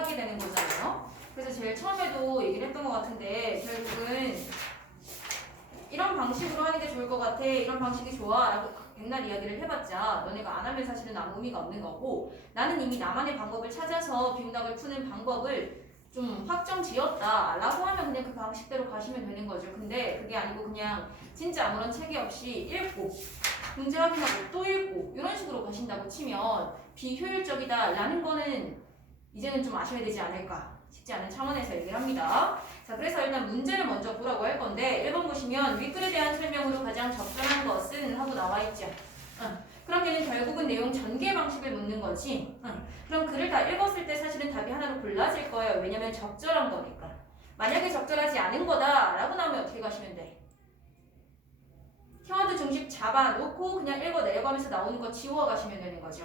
하게 되는 거잖아요. 그래서 제일 처음에도 얘기를 했던 것 같은데 결국은 이런 방식으로 하는 게 좋을 것 같아. 이런 방식이 좋아. 라고 백날 이야기를 해봤자 너네가 안 하면 사실은 아무 의미가 없는 거고 나는 이미 나만의 방법을 찾아서 비응답을 푸는 방법을 좀 확정 지었다 라고 하면 그냥 그 방식대로 가시면 되는 거죠. 근데 그게 아니고 그냥 진짜 아무런 체계 없이 읽고 문제 확인하고 또 읽고 이런 식으로 가신다고 치면 비효율적이다 라는 거는 이제는 좀 아셔야 되지 않을까 쉽지 않은 차원에서 얘기를 합니다. 자, 그래서 일단 문제를 먼저 보라고 할 건데 1번 보시면 윗글에 대한 설명으로 가장 적절한 것은 하고 나와 있죠. 그럼 얘는 결국은 내용 전개 방식을 묻는 거지. 그럼 글을 다 읽었을 때 사실은 답이 하나로 골라질 거예요. 왜냐면 적절한 거니까. 만약에 적절하지 않은 거다 라고 나오면 어떻게 가시면 돼? 키워드 중심 잡아놓고 그냥 읽어 내려가면서 나오는 거 지워 가시면 되는 거죠.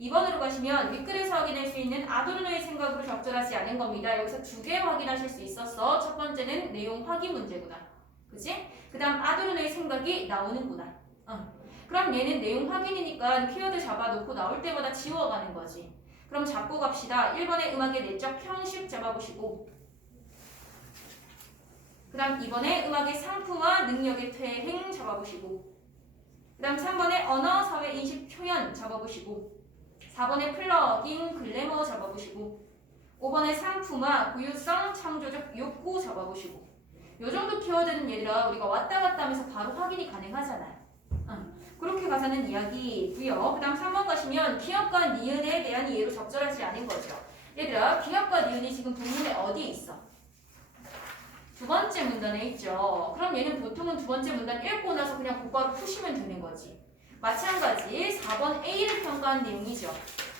2번으로 가시면 윗글에서 확인할 수 있는 아도르노의 생각으로 적절하지 않은 겁니다. 여기서 두 개 확인하실 수 있었어. 첫 번째는 내용 확인 문제구나. 그치? 그 다음 아도르노의 생각이 나오는구나. 그럼 얘는 내용 확인이니까 키워드 잡아놓고 나올 때마다 지워가는 거지. 그럼 잡고 갑시다. 1번의 음악의 내적 형식 잡아보시고 그 다음 2번의 음악의 상품화 능력의 퇴행 잡아보시고 그 다음 3번의 언어, 사회, 인식, 표현 잡아보시고 4번의 플러깅, 글래머 잡아보시고 5번의 상품화, 고유성, 창조적 욕구 잡아보시고 요 정도 키워드는 얘들아 우리가 왔다 갔다 하면서 바로 확인이 가능하잖아요. 그렇게 가자는 이야기고요. 그 다음 3번 가시면 기업과 니은에 대한 이해로 적절하지 않은 거죠. 얘들아 기업과 니은이 지금 본문에 어디에 있어? 두 번째 문단에 있죠. 그럼 얘는 보통은 두 번째 문단 읽고 나서 그냥 곧바로 푸시면 되는 거지. 마찬가지 4번 A를 평가한 내용이죠.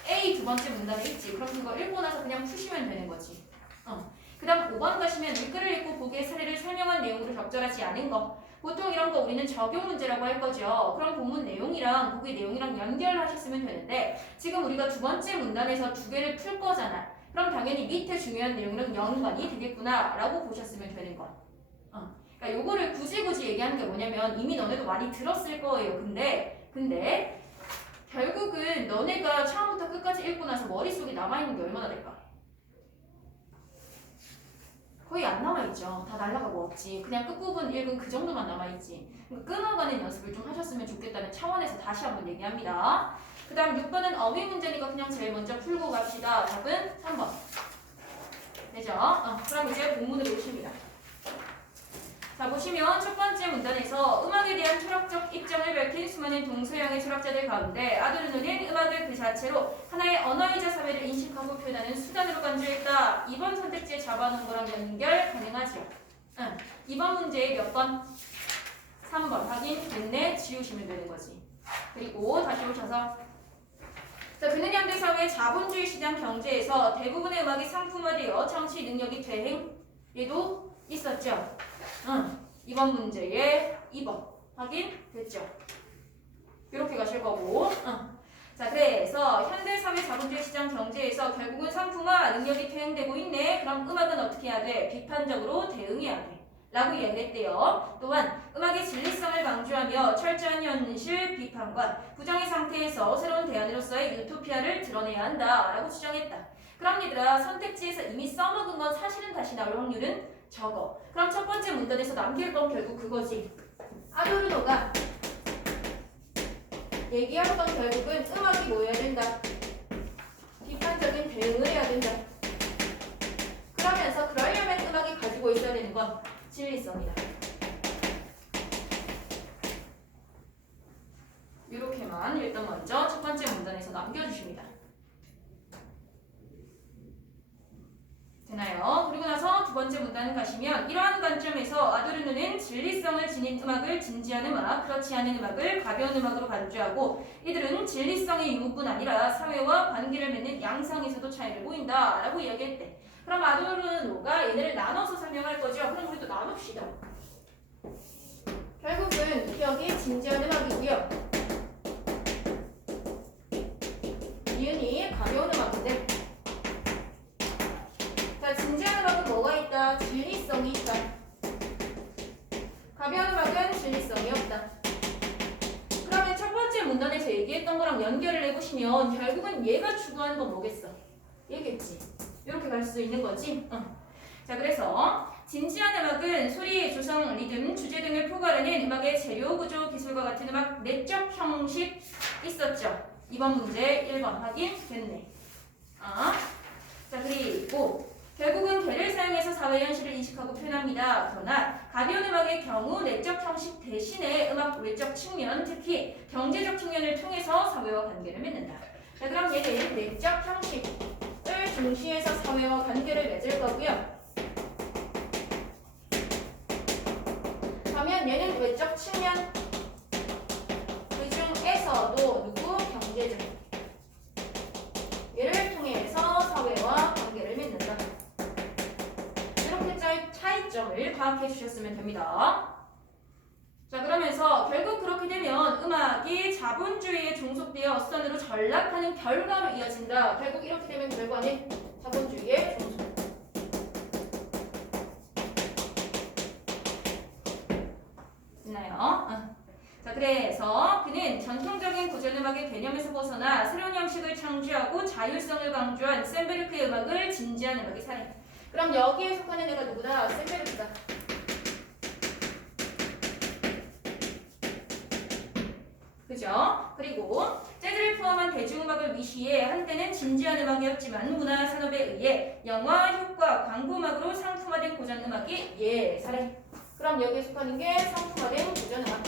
A 두 번째 문단에 있지. 그럼 그거 읽고 나서 그냥 푸시면 되는 거지. 그 다음 5번 가시면 윗글을 읽고 보기의 사례를 설명한 내용으로 적절하지 않은 거. 보통 이런 거 우리는 적용 문제라고 할 거죠. 그럼 본문 내용이랑 보기 내용이랑 연결하셨으면 되는데 지금 우리가 두 번째 문단에서 두 개를 풀 거잖아. 그럼 당연히 밑에 중요한 내용이랑 연관이 되겠구나 라고 보셨으면 되는 거야. 그러니까 요거를 굳이 얘기하는 게 뭐냐면 이미 너네도 많이 들었을 거예요. 근데 결국은 너네가 처음부터 끝까지 읽고 나서 머릿속에 남아있는 게 얼마나 될까? 거의 안 남아있죠. 다 날아가고 없지. 그냥 끝부분 읽은 그 정도만 남아있지. 끊어가는 연습을 좀 하셨으면 좋겠다는 차원에서 다시 한번 얘기합니다. 그 다음 6번은 어휘 문제니까 그냥 제일 먼저 풀고 갑시다. 답은 3번. 되죠? 그럼 이제 본문으로 오십니다. 자, 보시면 첫 번째 문단에서 음악에 대한 철학적 입장을 밝힌 수많은 동서양의 철학자들 가운데 아도르노는 음악을 그 자체로 하나의 언어이자 사회를 인식하고 표현하는 수단으로 간주했다. 2번 선택지에 잡아놓은 거랑 연결 가능하죠. 2번 문제의 몇 번? 3번 확인 됐네 지우시면 되는 거지. 그리고 다시 오셔서 자, 그는 현대 사회의 자본주의 시장 경제에서 대부분의 음악이 상품화되어 청취 능력이 퇴행 얘도 있었죠. 이번 문제에 2번 확인 됐죠. 이렇게 가실 거고. 자, 그래서 현대 사회 자본주의 시장 경제에서 결국은 상품화 능력이 퇴행되고 있네. 그럼 음악은 어떻게 해야 돼? 비판적으로 대응해야 돼. 라고 이야기했대요. 또한 음악의 진리성을 강조하며 철저한 현실 비판과 부정의 상태에서 새로운 대안으로서의 유토피아를 드러내야 한다. 라고 주장했다. 그럼 얘들아 선택지에서 이미 써먹은 건 사실은 다시 나올 확률은 적어. 그럼 첫 번째 문단에서 남길 건 결국 그거지. 아도르노가 얘기한 건 결국은 음악이 뭐 해야 된다? 비판적인 대응을 해야 된다. 그러면서 그러려면 음악이 가지고 있어야 되는 건 진리성이다. 이렇게만 일단 먼저 첫 번째 문단에서 남겨주십니다. 되나요? 그리고 나서 두 번째 문단을 가시면 이러한 관점에서 아도르노는 진리성을 지닌 음악을 진지한 음악, 그렇지 않은 음악을 가벼운 음악으로 간주하고 이들은 진리성의 유무뿐 아니라 사회와 관계를 맺는 양상에서도 차이를 보인다 라고 이야기했대. 그럼 아도르노가 얘네를 나눠서 설명할 거죠. 그럼 우리도 나눕시다. 결국은 기억이 진지한 음악이고요. 이은이 가벼운 음악인데 자, 진지한 음악은 뭐가 있다? 진리성이 있다. 가벼운 음악은 진리성이 없다. 그러면 첫 번째 문단에서 얘기했던 거랑 연결을 해보시면 결국은 얘가 추구하는 건 뭐겠어? 얘겠지. 이렇게 갈 수 있는 거지. 자, 그래서 진지한 음악은 소리, 조성, 리듬, 주제 등을 포괄하는 음악의 재료, 구조, 기술과 같은 음악 내적 형식 있었죠. 이번 문제 1번 확인 됐네. 자, 그리고 결국은 개를 사용해서 사회 현실을 인식하고 표현합니다. 그러나 가벼운 음악의 경우 내적 형식 대신에 음악 외적 측면, 특히 경제적 측면을 통해서 사회와 관계를 맺는다. 자, 그럼 얘는 내적 형식을 중시해서 사회와 관계를 맺을 거고요. 그러면 얘는 외적 측면, 그 중에서도 누구? 경제적. 얘를 통해서 사회와 관계를 맺는다. 이렇게 차이점을 파악해 주셨으면 됩니다. 자, 그러면서 결국 그렇게 되면 음악이 자본주의에 종속되어 선으로 전락하는 결과로 이어진다. 결국 이렇게 되면 결과는 자본주의에 종속. 있나요? 자, 그래서 그는 전통적인 고전음악의 개념에서 벗어나 새로운 형식을 창조하고 자율성을 강조한 셈베르크의 음악을 진지한 음악의 사례. 그럼 여기에 속하는 애가 누구다? 셈베르크다. 그죠? 그리고 재즈를 포함한 대중음악을 위시해 한때는 진지한 음악이었지만 문화 산업에 의해 영화, 효과, 광고음악으로 상품화된 고전음악이 사례. 그럼 여기에 속하는 게 상품화된 고전음악.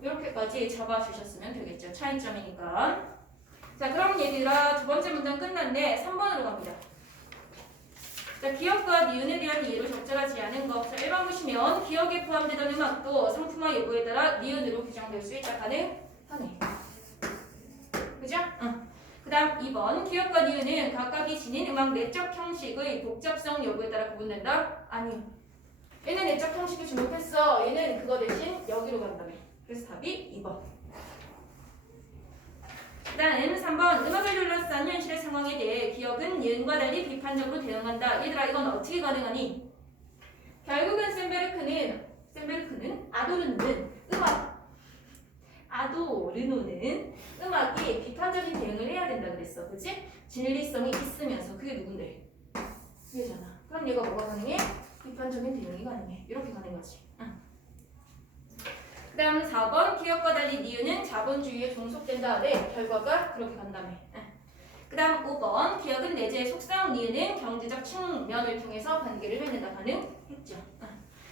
이렇게까지 잡아주셨으면 되겠죠. 차이점이니까. 자, 그럼 얘들아 두 번째 문장 끝났네. 3번으로 갑니다. 자, 기억과 니은에 대한 이해로 적절하지 않은 것. 자, 1번 보시면 기억에 포함되던 음악도 상품화 여부에 따라 니은으로 규정될 수 있다. 가능하네. 그죠? 그 다음 2번 기억과 니은은 각각이 지닌 음악 내적 형식의 복잡성 여부에 따라 구분된다? 아니요. 얘는 내적 형식이 주목했어. 얘는 그거 대신 여기로 간다며. 그래서 답이 2번. 그 다음 3번 음악을 둘러싼 현실의 상황에 대해 기억은 니은과 달리 비판적으로 대응한다. 얘들아 이건 어떻게 가능하니? 결국은 셈베르크는 아도르노는 음악이 비판적인 대응을 해야 된다 그랬어. 그치? 진리성이 있으면서 그게 누군데? 얘잖아. 그럼 얘가 뭐가 가능해? 비판적인 대응이 가능해. 이렇게 가는 거지. 그 다음 4번 기억과 달리 니은은 자본주의에 종속된다. 네, 결과가 그렇게 간다며. 그 다음 5번 기억은 내재의 속성, 니은은 경제적 측면을 통해서 관계를 맺는다. 가능했죠.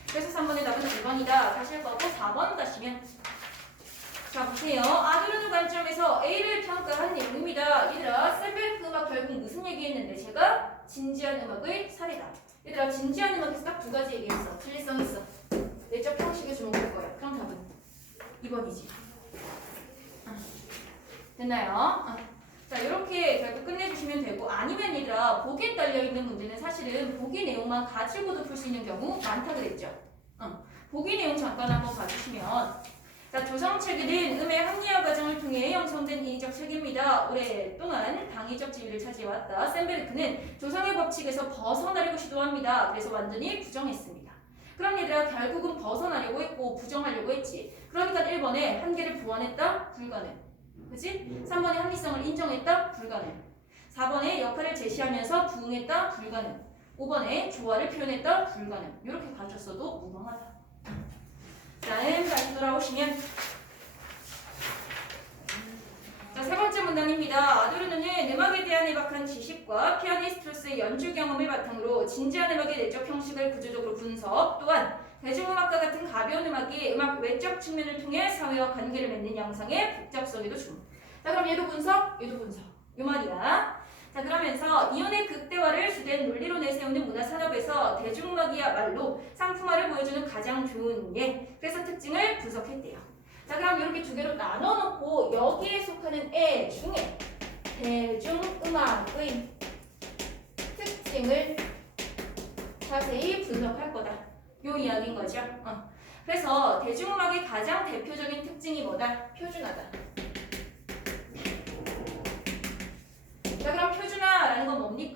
그래서 3번의 답은 2번이다. 가실 거고 4번 가시면 자, 보세요. 아도르노 관점에서 A를 평가한 내용입니다. 얘들아, 셈베르크 음악 결국 무슨 얘기했는데 제가 진지한 음악의 사례다. 얘들아, 진지한 음악에서 딱 두 가지 얘기했어. 진리성 있어. 내적 형식에 주목할 거야. 그럼 답은 2번이지. 됐나요? 자, 이렇게 결국 끝내주시면 되고, 아니면 얘들아, 복에 딸려있는 문제는 사실은 보기 내용만 가지고도 풀 수 있는 경우 많다 그랬죠. 보기 내용 잠깐 한번 봐주시면 자, 조성체계는 음의 합리화 과정을 통해 형성된 인위적 체계입니다. 오랫동안 당위적 지위를 차지해왔다. 셈베르크는 조성의 법칙에서 벗어나려고 시도합니다. 그래서 완전히 부정했습니다. 그럼 얘들아 결국은 벗어나려고 했고 부정하려고 했지. 그러니까 1번에 한계를 보완했다? 불가능. 그치? 3번에 합리성을 인정했다? 불가능. 4번에 역할을 제시하면서 부응했다? 불가능. 5번에 조화를 표현했다? 불가능. 이렇게 가졌어도 무방하다. 다음 다시 돌아오시면 자, 세 번째 문단입니다. 아도르노는 음악에 대한 해박한 지식과 피아니스트로서의 연주 경험을 바탕으로 진지한 음악의 내적 형식을 구조적으로 분석, 또한 대중음악과 같은 가벼운 음악이 음악 외적 측면을 통해 사회와 관계를 맺는 양상의 복잡성에도 중. 자, 그럼 얘도 분석, 얘도 분석. 이 말이야. 자, 그러면서 이혼의 극대화를 주된 논리로 내세우는 문화산업에서 대중음악이야말로 상품화를 보여주는 가장 좋은 예. 그래서 특징을 분석했대요. 자, 그럼 이렇게 두 개로 나눠놓고 여기에 속하는 애 중에 대중음악의 특징을 자세히 분석할 거다. 요 이야기인 거죠. 그래서 대중음악의 가장 대표적인 특징이 뭐다? 표준화다. 자, 그럼 표준화라는 건 뭡니까?